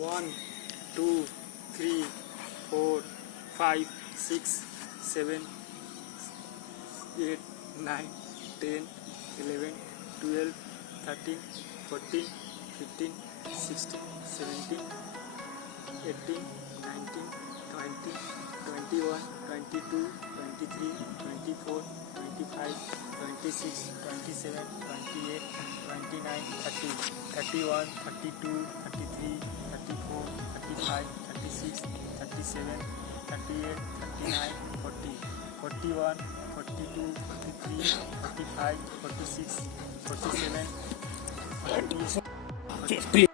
1, 2, 3, 4, 5, 6, 7, 8, 9, 10, 11, 12, 13, 14, 15, 16, 17, 18, 19, 20, 21, 22, 23, 24, 25, 26, 27, 28, 29, 30, 31, 32, 33, 34, 35, 36, 37, 38, 39, 40, 41, 42, 43, 45, 46, 47, 48, 50.